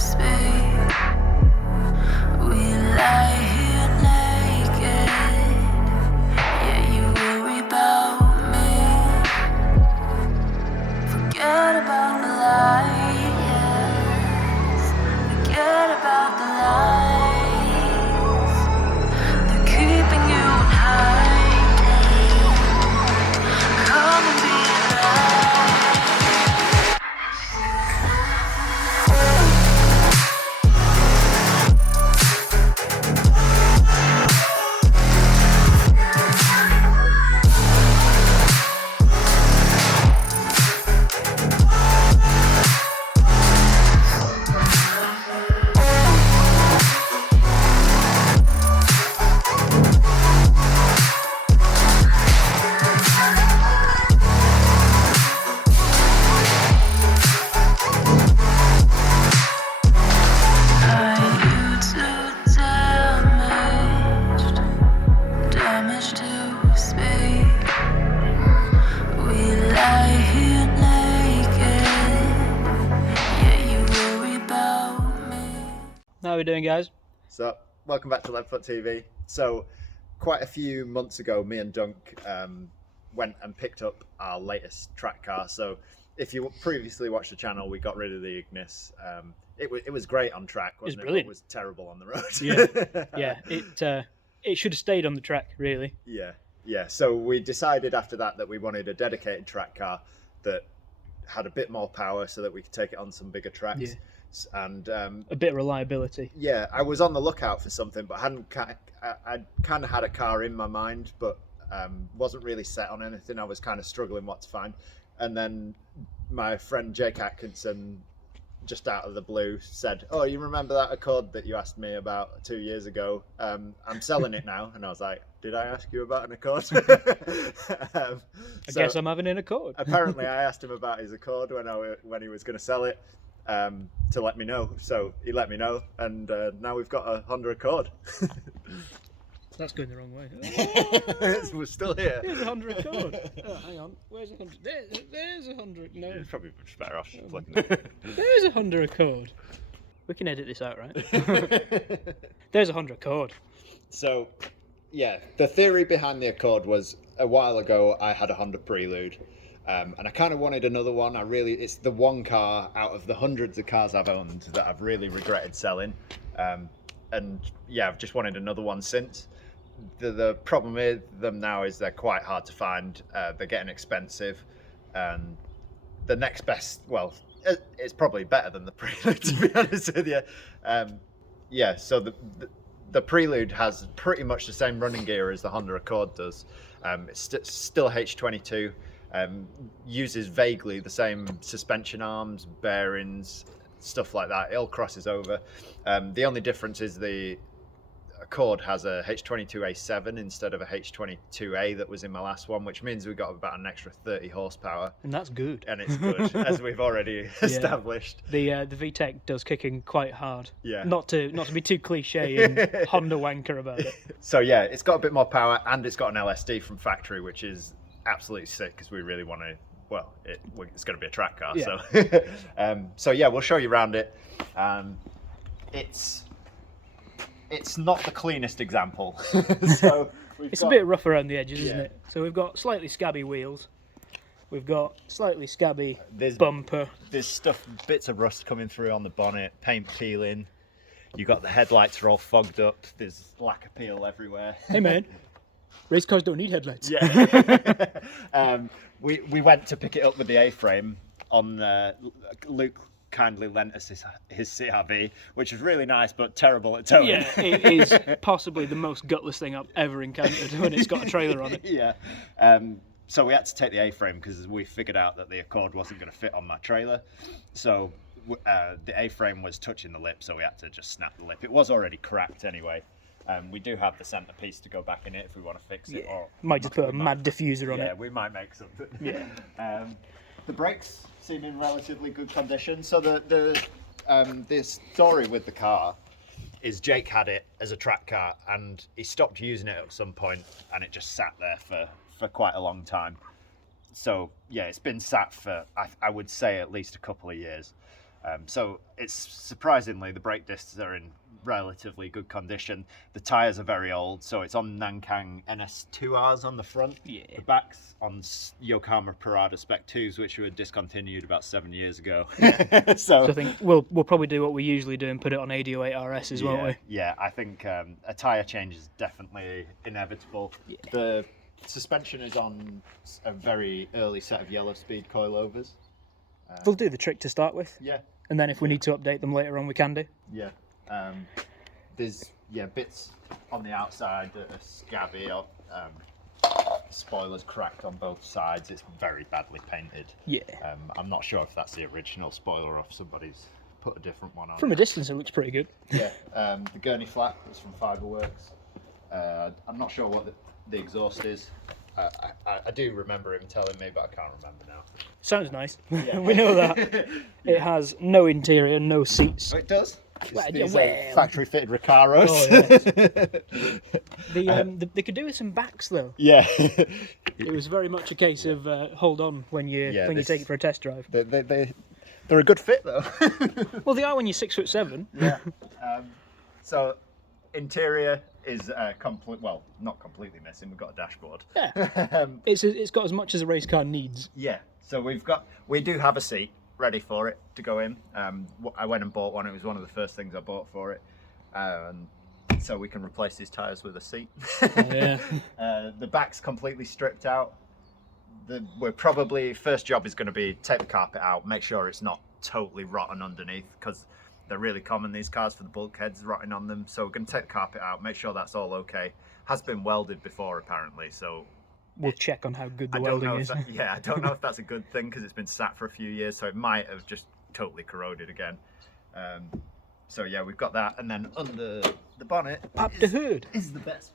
speak. We lie here naked. Yeah, you worry about me. Forget about the lies. Forget about the lies. They're keeping you in hiding. Come and be alive. Are you too damaged to speak? We lie here naked. Yeah, you worry about me. How are we doing, guys? So, welcome back to LeadFoot TV. So, quite a few months ago, me and Dunk went and picked up our latest track car. So, if you previously watched the channel, we got rid of the Ignis. It was great on track, wasn't it? brilliant. It was terrible on the road. Yeah, it should have stayed on the track, really. Yeah. So we decided after that we wanted a dedicated track car that had a bit more power, so that we could take it on some bigger tracks. Yeah. And A bit of reliability. yeah, I was on the lookout for something, but I kind of had a car in my mind, but wasn't really set on anything. I was kind of struggling what to find. And then my friend Jake Atkinson, just out of the blue, said, "Oh, you remember that Accord that you asked me about 2 years ago? I'm selling it now." And I was like, "Did I ask you about an Accord?" I guess I'm having an Accord. Apparently, I asked him about his Accord when he was going to sell it, to let me know. So he let me know, and now we've got a Honda Accord. That's going the wrong way. We're still here. Here's a Honda Accord. Oh, hang on. Where's a Honda? There's a Honda. No. It's probably much better off just flicking it. There's a Honda Accord. We can edit this out, right? There's a Honda Accord. So, yeah, the theory behind the Accord was, a while ago I had a Honda Prelude, and I kind of wanted another one. It's the one car out of the hundreds of cars I've owned that I've really regretted selling, and yeah, I've just wanted another one since. The problem with them now is they're quite hard to find. They're getting expensive, and the next best, well, it's probably better than the Prelude, to be honest with you. Yeah, so the Prelude has pretty much the same running gear as the Honda Accord does. It's still H22, uses vaguely the same suspension arms, bearings, stuff like that. It all crosses over. The only difference is the Accord has a H22A7 instead of a H22A that was in my last one, which means we got about an extra 30 horsepower. And that's good. And it's good, as we've already established. The VTEC does kick in quite hard. Yeah. Not to be too cliche and Honda wanker about it. So yeah, it's got a bit more power, and it's got an LSD from factory, which is absolutely sick because we really want to. Well, it's going to be a track car, Yeah. so so yeah, we'll show you around it. It's not the cleanest example. So It's a bit rough around the edges, isn't it? So we've got slightly scabby wheels. We've got slightly scabby bumper. There's bits of rust coming through on the bonnet, paint peeling. You got the headlights are all fogged up. There's lacquer peel everywhere. Hey man, race cars don't need headlights. Yeah. We went to pick it up with the A-frame on Luke kindly lent us his CRV, which was really nice but terrible at towing. Yeah, it is possibly the most gutless thing I've ever encountered when it's got a trailer on it. Yeah. So we had to take the A-frame because we figured out that the Accord wasn't going to fit on my trailer. So the A-frame was touching the lip, so we had to just snap the lip. It was already cracked anyway. We do have the centerpiece to go back in it if we want to fix it. Yeah. Or Might just put a mad diffuser on it. Yeah, we might make something. Yeah. The brakes seem in relatively good condition. So the story with the car is Jake had it as a track car and he stopped using it at some point and it just sat there for quite a long time. So yeah, it's been sat for I would say at least a couple of years. So it's surprisingly, the brake discs are in relatively good condition. The tyres are very old, so it's on Nankang NS2Rs on the front. Yeah. The back's on Yokohama Parada Spec 2s, which were discontinued about 7 years ago. So I think we'll probably do what we usually do and put it on AD08 RSs, won't we? Yeah, I think a tyre change is definitely inevitable. Yeah. The suspension is on a very early set of yellow speed coilovers. They'll do the trick to start with. Yeah. And then if we need to update them later on, we can do. Yeah. There's bits on the outside that are scabby. Spoilers cracked on both sides. It's very badly painted. Yeah. I'm not sure if that's the original spoiler or if somebody's put a different one on. From a distance, it looks pretty good. Yeah. The gurney flap is from Fiberworks. I'm not sure what the exhaust is. I do remember him telling me, but I can't remember now. Sounds nice. Yeah. We know that. It has no interior, no seats. Oh, it does. Well, These well. factory fitted Recaros. Oh, yes. They could do with some backs though. Yeah. It was very much a case of hold on when you take it for a test drive. They're a good fit though. Well, they are when you're 6'7". Yeah. So interior is not completely missing. We've got a dashboard. Yeah. It's got as much as a race car needs. Yeah. So we do have a seat ready for it to go in. I went and bought one. It was one of the first things I bought for it. So we can replace these tyres with a seat. Yeah. The back's completely stripped out. First job is going to be take the carpet out, make sure it's not totally rotten underneath, because they're really common, these cars, for the bulkheads rotting on them. So we're going to take the carpet out, make sure that's all okay. Has been welded before apparently, so we'll check on how good the I don't welding know is. I don't know if that's a good thing, because it's been sat for a few years, so it might have just totally corroded again. So yeah, we've got that, and then under the bonnet Up the hood. is the best.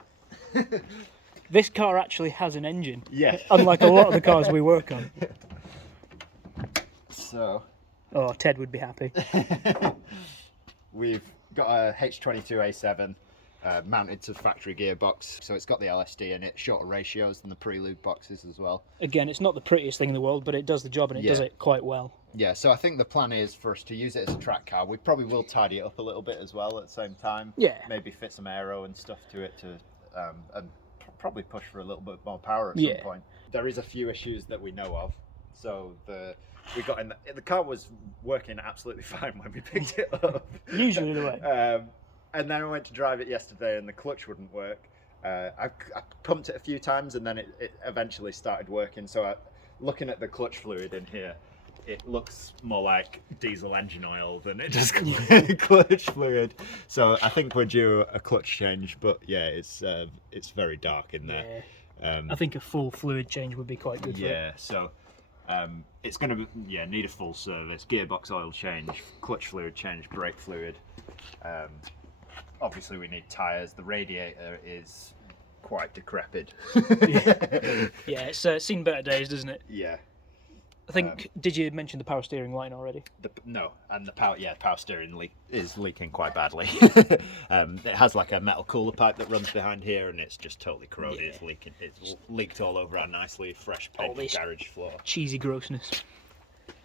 This car actually has an engine. Yeah. Unlike a lot of the cars we work on. So Oh, Ted would be happy. we've got a H22A7 mounted to factory gearbox, so it's got the LSD in it, shorter ratios than the prelude boxes as well. Again, it's not the prettiest thing in the world, but it does the job, and it does it quite well. Yeah, so I think the plan is for us to use it as a track car. We probably will tidy it up a little bit as well at the same time. Yeah. Maybe fit some aero and stuff to it and probably push for a little bit more power at some point. There is a few issues that we know of. So the car was working absolutely fine when we picked it up. Usually the way. And then I went to drive it yesterday and the clutch wouldn't work. I pumped it a few times and then it eventually started working. So looking at the clutch fluid in here, it looks more like diesel engine oil than it does clutch fluid. So I think we're due a clutch change, but yeah, it's very dark in there. Yeah. I think a full fluid change would be quite good for it. Yeah, so it's going to need a full service, gearbox oil change, clutch fluid change, brake fluid. Obviously we need tyres. The radiator is quite decrepit. Yeah, it's seen better days, doesn't it? Yeah. I think, did you mention the power steering line already? No, and the power steering is leaking quite badly. It has like a metal cooler pipe that runs behind here, and it's just totally corroded. Yeah. It's leaking. It's leaked all over our nicely fresh painted garage floor. Cheesy grossness.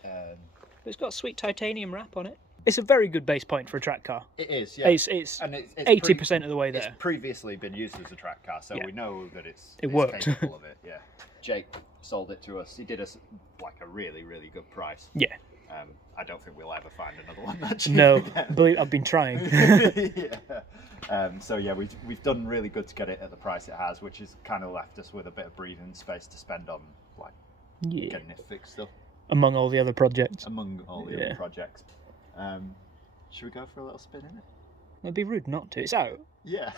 But it's got a sweet titanium wrap on it. It's a very good base point for a track car. It is, yeah. It's 80% of the way there. It's previously been used as a track car, so we know that it's worked. Capable of it. Yeah. Jake sold it to us. He did us like a really, really good price. Yeah. I don't think we'll ever find another one that cheap. No, believe I've been trying. Yeah. So yeah, we've done really good to get it at the price it has, which has kind of left us with a bit of breathing space to spend on like getting it fixed up. Among all the other projects. Among all the other projects. Should we go for a little spin in it? It'd be rude not to. It's out. Yeah.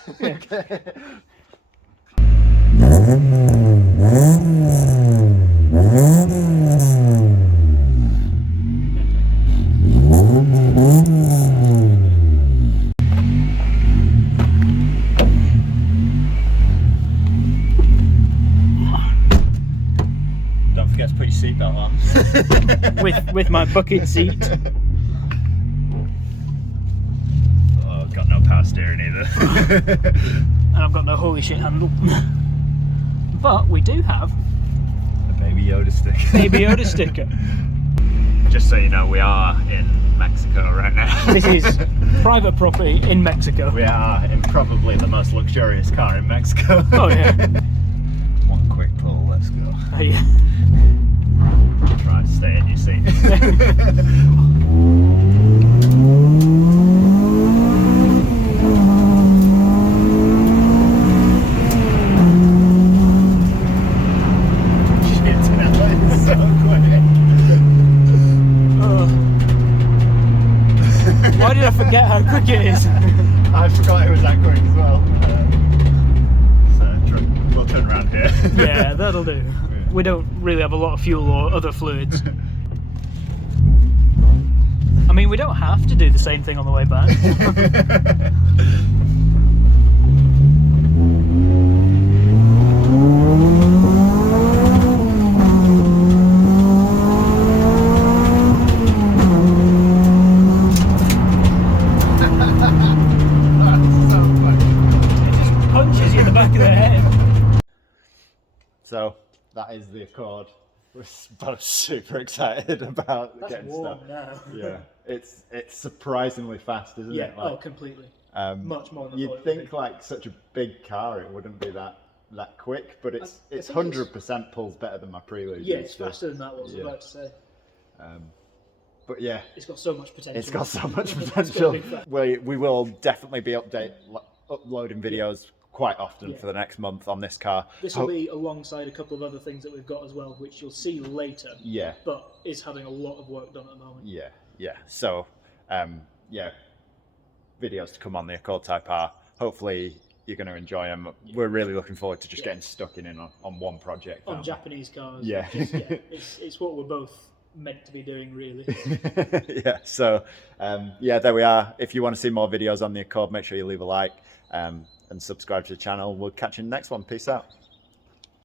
Don't forget to put your seatbelt on. with my bucket seat. Got no power steering either. And I've got no holy shit handle. But we do have a Baby Yoda sticker. Baby Yoda sticker. Just so you know, we are in Mexico right now. This is private property in Mexico. We are in probably the most luxurious car in Mexico. Oh yeah. One quick pull, let's go. Oh, yeah. Right, stay in your seat. Why did I forget how quick it is? I forgot it was that quick as well. So we'll turn around here. Yeah, that'll do. We don't really have a lot of fuel or other fluids. I mean, we don't have to do the same thing on the way back. Punches you in the back of the head. So that is the Accord. We're both super excited about That's getting warm stuff. now. Yeah, it's surprisingly fast, isn't Yeah, it? Like, oh, completely. much more than I thought you'd it would think be. like such a big car, it wouldn't be that quick, but it's I think 100% pulls better than my Prelude. Yeah, it's faster than that, what I was Yeah. about to say. But yeah, It's got so much potential. it's got so much It's potential. gotta be fast. We will definitely be uploading videos quite often Yeah. for the next month on this car. This will be alongside a couple of other things that we've got as well, which you'll see later. Yeah. But is having a lot of work done at the moment. Yeah. So, yeah, videos to come on the Accord Type R. Hopefully, you're going to enjoy them. We're really looking forward to just getting stuck in on one project. On aren't we? Japanese cars. Yeah. It's what we're both meant to be doing, really. Yeah. So, yeah, there we are. If you want to see more videos on the Accord, make sure you leave a like and subscribe to the channel. We'll catch you in the next one. Peace out.